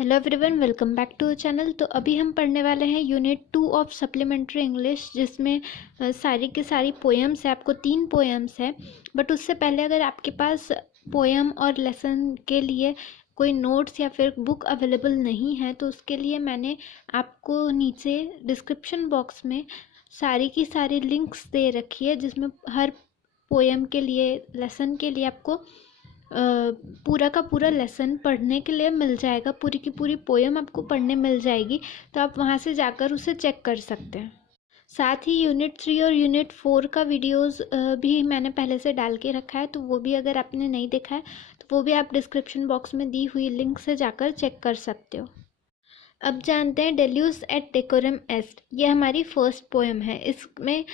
Hello everyone, welcome back to the channel. तो अभी हम पढ़ने वाले हैं यूनिट 2 ऑफ सप्लीमेंट्री इंग्लिश, जिसमें सारी की सारी पोएम्स है। आपको 3 पोएम्स है, बट उससे पहले अगर आपके पास पोएम और लेसन के लिए कोई नोट्स या फिर बुक अवेलेबल नहीं है तो उसके लिए मैंने आपको नीचे डिस्क्रिप्शन बॉक्स में सारी की सारी लिंक्स दे रखी है, जिसमें हर पोएम के लिए, लेसन के लिए आपको पूरा का पूरा लेसन पढ़ने के लिए मिल जाएगा। पूरी की पूरी पोएम आपको पढ़ने मिल जाएगी, तो आप वहाँ से जाकर उसे चेक कर सकते हैं। साथ ही यूनिट 3 और यूनिट 4 का वीडियोस भी मैंने पहले से डाल के रखा है, तो वो भी अगर आपने नहीं देखा है तो वो भी आप डिस्क्रिप्शन बॉक्स में दी हुई लिंक से जाकर चेक कर सकते हो। अब जानते हैं डेल्यूस एट डेकोरम एस्ट। ये हमारी फर्स्ट पोएम है। इसमें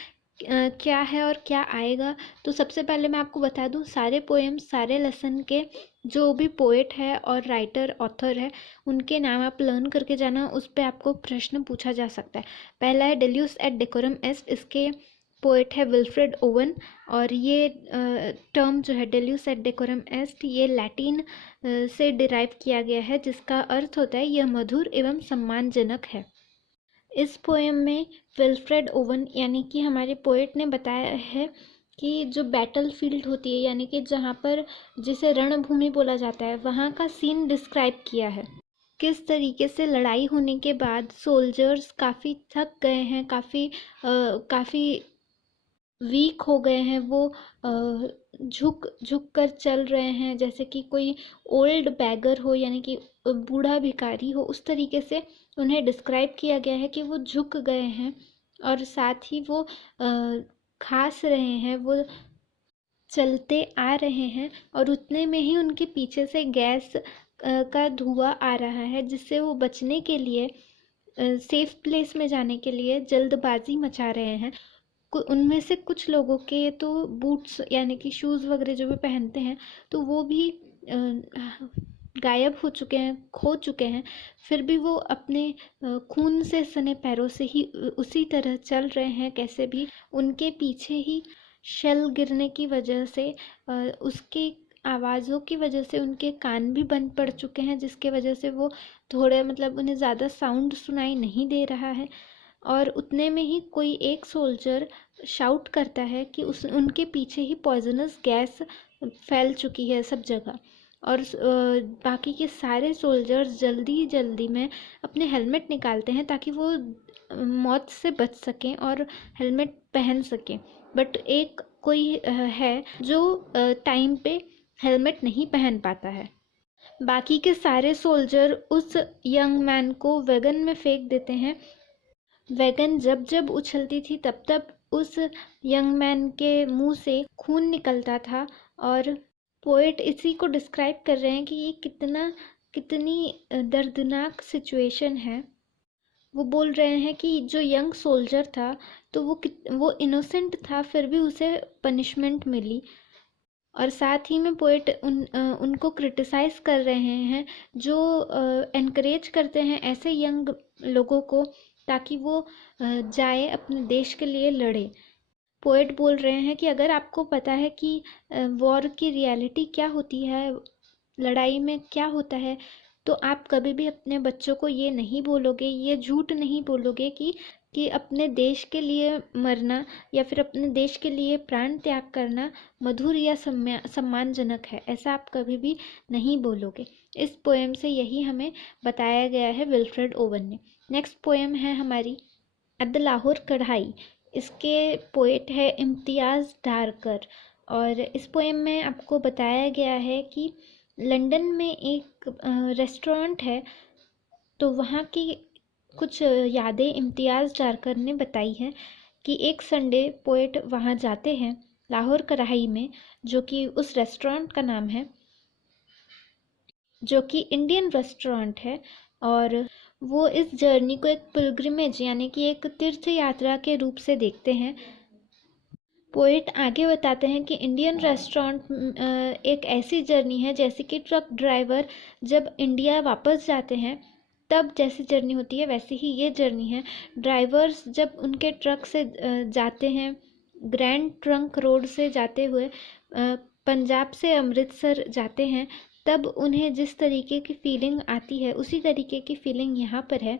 क्या है और क्या आएगा, तो सबसे पहले मैं आपको बता दूं, सारे पोएम, सारे लेसन के जो भी पोएट है और राइटर, ऑथर है, उनके नाम आप लर्न करके जाना। उस पर आपको प्रश्न पूछा जा सकता है। पहला है डेल्यूस एट डेकोरम एस्ट। इसके पोएट है विल्फ्रेड ओवन, और ये टर्म जो है डेल्यूस एट डेकोरम एस्ट, ये लैटिन से डिराइव किया गया है, जिसका अर्थ होता है यह मधुर एवं सम्मानजनक है। इस पोएम में विल्फ्रेड ओवन यानी कि हमारे पोएट ने बताया है कि जो बैटल फील्ड होती है, यानी कि जहाँ पर, जिसे रणभूमि बोला जाता है, वहाँ का सीन डिस्क्राइब किया है। किस तरीके से लड़ाई होने के बाद सोल्जर्स काफ़ी थक गए हैं, काफ़ी वीक हो गए हैं, वो झुक झुक कर चल रहे हैं, जैसे कि कोई ओल्ड बैगर हो, यानी कि बूढ़ा भिखारी हो। उस तरीके से उन्हें डिस्क्राइब किया गया है कि वो झुक गए हैं, और साथ ही वो खास रहे हैं, वो चलते आ रहे हैं, और उतने में ही उनके पीछे से गैस का धुआं आ रहा है, जिससे वो बचने के लिए, सेफ प्लेस में जाने के लिए जल्दबाजी मचा रहे हैं। उनमें से कुछ लोगों के तो बूट्स यानी कि शूज़ वगैरह जो भी पहनते हैं, तो वो भी गायब हो चुके हैं, खो चुके हैं। फिर भी वो अपने खून से सने पैरों से ही उसी तरह चल रहे हैं। कैसे भी उनके पीछे ही शेल गिरने की वजह से, उसके आवाज़ों की वजह से उनके कान भी बंद पड़ चुके हैं, जिसके वजह से वो थोड़े, मतलब उन्हें ज़्यादा साउंड सुनाई नहीं दे रहा है। और उतने में ही कोई एक सोल्जर शाउट करता है कि उनके पीछे ही पॉइजनस गैस फैल चुकी है सब जगह। और बाकी के सारे सोल्जर्स जल्दी जल्दी में अपने हेलमेट निकालते हैं ताकि वो मौत से बच सकें और हेलमेट पहन सकें। बट एक कोई है जो टाइम पे हेलमेट नहीं पहन पाता है। बाकी के सारे सोल्जर उस यंग मैन को वैगन में फेंक देते हैं। वैगन जब जब उछलती थी तब तब उस यंग मैन के मुंह से खून निकलता था। और पोएट इसी को डिस्क्राइब कर रहे हैं कि ये कितनी दर्दनाक सिचुएशन है। वो बोल रहे हैं कि जो यंग सोल्जर था, तो वो इनोसेंट था, फिर भी उसे पनिशमेंट मिली। और साथ ही में पोएट उनको क्रिटिसाइज़ कर रहे हैं जो एनकरेज करते हैं ऐसे यंग लोगों को, ताकि वो जाए अपने देश के लिए लड़े। पोएट बोल रहे हैं कि अगर आपको पता है कि वॉर की रियलिटी क्या होती है, लड़ाई में क्या होता है, तो आप कभी भी अपने बच्चों को ये नहीं बोलोगे, ये झूठ नहीं बोलोगे कि अपने देश के लिए मरना या फिर अपने देश के लिए प्राण त्याग करना मधुर या सम्मानजनक है। ऐसा आप कभी भी नहीं बोलोगे। इस पोएम से यही हमें बताया गया है विल्फ्रेड ओवन ने। नेक्स्ट पोएम है हमारी एट द लाहौर कढ़ाई। इसके पोएट है इम्तियाज़ डारकर। और इस पोएम में आपको बताया गया है कि लंदन में एक रेस्टोरेंट है, तो वहाँ की कुछ यादें इम्तियाज़ डारकर ने बताई हैं कि एक संडे पोएट वहाँ जाते हैं लाहौर कढ़ाई में, जो कि उस रेस्टोरेंट का नाम है, जो कि इंडियन रेस्टोरेंट है। और वो इस जर्नी को एक पिलग्रिमेज यानी कि एक तीर्थ यात्रा के रूप से देखते हैं। पोएट आगे बताते हैं कि इंडियन रेस्टोरेंट एक ऐसी जर्नी है जैसे कि ट्रक ड्राइवर जब इंडिया वापस जाते हैं तब जैसी जर्नी होती है, वैसी ही ये जर्नी है। ड्राइवर्स जब उनके ट्रक से जाते हैं, ग्रैंड ट्रंक रोड से जाते हुए पंजाब से अमृतसर जाते हैं, तब उन्हें जिस तरीके की फीलिंग आती है उसी तरीके की फीलिंग यहाँ पर है।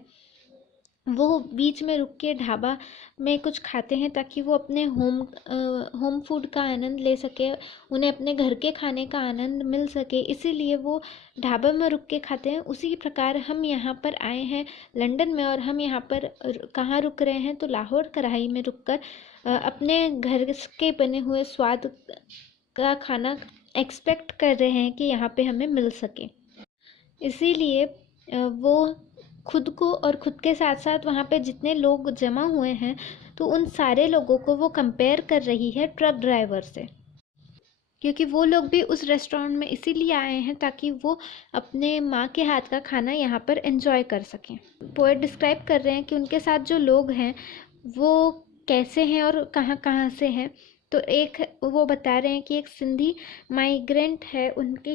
वो बीच में रुक के ढाबा में कुछ खाते हैं ताकि वो अपने होम फूड का आनंद ले सके, उन्हें अपने घर के खाने का आनंद मिल सके, इसीलिए वो ढाबा में रुक के खाते हैं। उसी प्रकार हम यहाँ पर आए हैं लंदन में, और हम यहाँ पर कहाँ रुक रहे हैं तो लाहौर कढ़ाई में रुककर अपने घर के बने हुए स्वाद का खाना एक्सपेक्ट कर रहे हैं कि यहाँ पे हमें मिल सके। इसीलिए वो खुद को और खुद के साथ साथ वहाँ पे जितने लोग जमा हुए हैं तो उन सारे लोगों को वो कंपेयर कर रही है ट्रक ड्राइवर से, क्योंकि वो लोग भी उस रेस्टोरेंट में इसीलिए आए हैं ताकि वो अपने माँ के हाथ का खाना यहाँ पर एंजॉय कर सकें। पोएट डिस्क्राइब कर रहे हैं कि उनके साथ जो लोग हैं वो कैसे हैं और कहाँ कहाँ से हैं। तो एक वो बता रहे हैं कि एक सिंधी माइग्रेंट है, उनके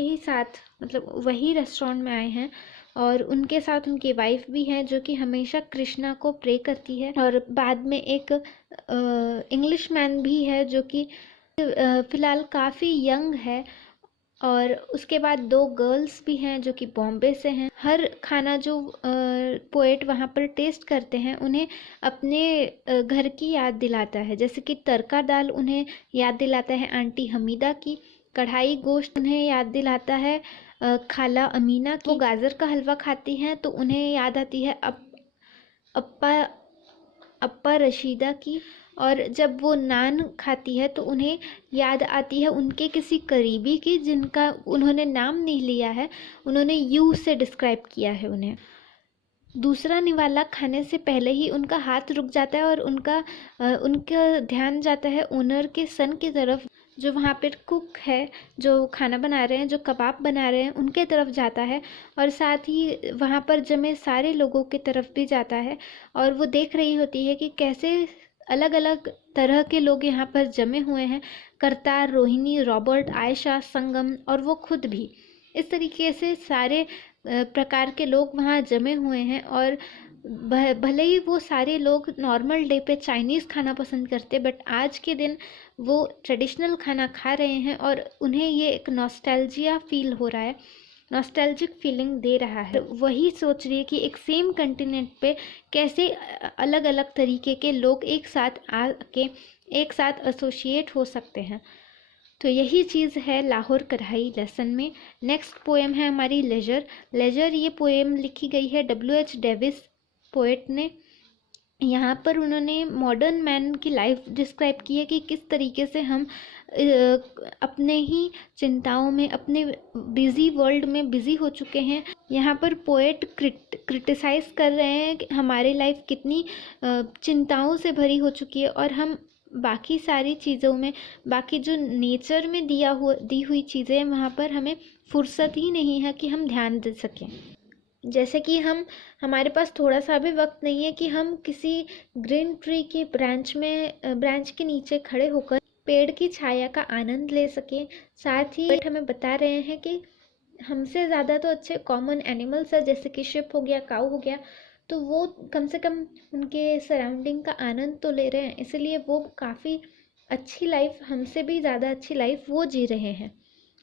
ही साथ मतलब वही रेस्टोरेंट में आए हैं, और उनके साथ उनकी वाइफ भी है जो कि हमेशा कृष्णा को प्रे करती है। और बाद में एक इंग्लिश मैन भी है जो कि फ़िलहाल काफ़ी यंग है, और उसके बाद 2 गर्ल्स भी हैं जो कि बॉम्बे से हैं। हर खाना जो पोएट वहाँ पर टेस्ट करते हैं उन्हें अपने घर की याद दिलाता है, जैसे कि तड़का दाल उन्हें याद दिलाता है आंटी हमीदा की, कढ़ाई गोश्त उन्हें याद दिलाता है खाला अमीना की, वो गाजर का हलवा खाती हैं तो उन्हें याद आती है अप्पा रशीदा की, और जब वो नान खाती है तो उन्हें याद आती है उनके किसी करीबी की जिनका उन्होंने नाम नहीं लिया है, उन्होंने यू से डिस्क्राइब किया है उन्हें। दूसरा निवाला खाने से पहले ही उनका हाथ रुक जाता है और उनका ध्यान जाता है ओनर के सन की तरफ, जो वहाँ पर कुक है, जो खाना बना रहे हैं, जो कबाब बना रहे हैं, उनके तरफ जाता है, और साथ ही वहाँ पर जमे सारे लोगों की तरफ भी जाता है। और वो देख रही होती है कि कैसे अलग अलग तरह के लोग यहाँ पर जमे हुए हैं, करतार, रोहिणी, रॉबर्ट, आयशा, संगम और वो खुद भी। इस तरीके से सारे प्रकार के लोग वहाँ जमे हुए हैं, और भले ही वो सारे लोग नॉर्मल डे पे चाइनीज़ खाना पसंद करते, बट आज के दिन वो ट्रेडिशनल खाना खा रहे हैं और उन्हें ये एक नॉस्टैल्जिया फील हो रहा है, नॉस्टैल्जिक फीलिंग दे रहा है। वही सोच रही है कि एक सेम कंटिनेंट पे कैसे अलग अलग तरीके के लोग एक साथ आके एक साथ एसोसिएट हो सकते हैं। तो यही चीज़ है लाहौर कढ़ाई लेसन में। नेक्स्ट पोएम है हमारी लेजर। ये पोएम लिखी गई है W.H. डेविस पोएट ने। यहाँ पर उन्होंने मॉडर्न मैन की लाइफ डिस्क्राइब की है कि किस तरीके से हम अपने ही चिंताओं में, अपने बिज़ी वर्ल्ड में बिज़ी हो चुके हैं। यहाँ पर पोएट क्रिटिसाइज़ कर रहे हैं कि हमारी लाइफ कितनी चिंताओं से भरी हो चुकी है, और हम बाकी सारी चीज़ों में, बाकी जो नेचर में दी हुई चीज़ें, वहाँ पर हमें फुर्सत ही नहीं है कि हम ध्यान दे सकें। जैसे कि हमारे पास थोड़ा सा भी वक्त नहीं है कि हम किसी ग्रीन ट्री की ब्रांच के नीचे खड़े होकर पेड़ की छाया का आनंद ले सकें। साथ ही हमें बता रहे हैं कि हमसे ज़्यादा तो अच्छे कॉमन एनिमल्स है, जैसे कि शिप हो गया, काऊ हो गया, तो वो कम से कम उनके सराउंडिंग का आनंद तो ले रहे हैं, इसलिए वो काफ़ी अच्छी लाइफ, हमसे भी ज़्यादा अच्छी लाइफ वो जी रहे हैं।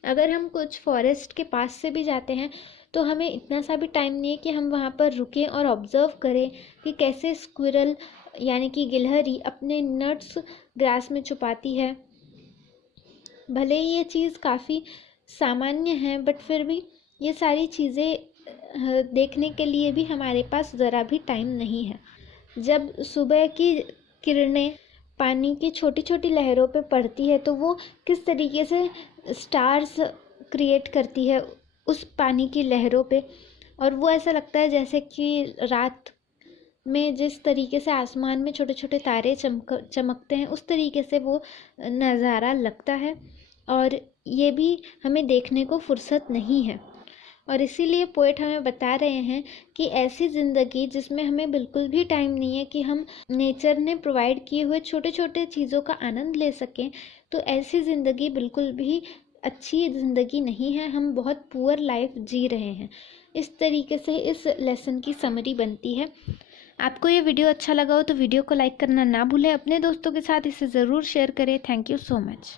अगर हम कुछ फॉरेस्ट के पास से भी जाते हैं तो हमें इतना सा भी टाइम नहीं है कि हम वहाँ पर रुकें और ऑब्ज़र्व करें कि कैसे स्क्विरल यानी कि गिलहरी अपने नट्स ग्रास में छुपाती है। भले ही ये चीज़ काफ़ी सामान्य है, बट फिर भी ये सारी चीज़ें देखने के लिए भी हमारे पास ज़रा भी टाइम नहीं है। जब सुबह की किरणें पानी की छोटी छोटी लहरों पे पड़ती है तो वो किस तरीके से स्टार्स क्रिएट करती है उस पानी की लहरों पे, और वो ऐसा लगता है जैसे कि रात में जिस तरीके से आसमान में छोटे छोटे तारे चमकते हैं, उस तरीके से वो नज़ारा लगता है, और ये भी हमें देखने को फुर्सत नहीं है। और इसीलिए पोएट हमें बता रहे हैं कि ऐसी ज़िंदगी जिसमें हमें बिल्कुल भी टाइम नहीं है कि हम नेचर ने प्रोवाइड किए हुए छोटे छोटे चीज़ों का आनंद ले सकें, तो ऐसी ज़िंदगी बिल्कुल भी अच्छी ज़िंदगी नहीं है, हम बहुत पुअर लाइफ जी रहे हैं। इस तरीके से इस लेसन की समरी बनती है। आपको ये वीडियो अच्छा लगा हो तो वीडियो को लाइक करना ना भूलें, अपने दोस्तों के साथ इसे ज़रूर शेयर करें। Thank you so much.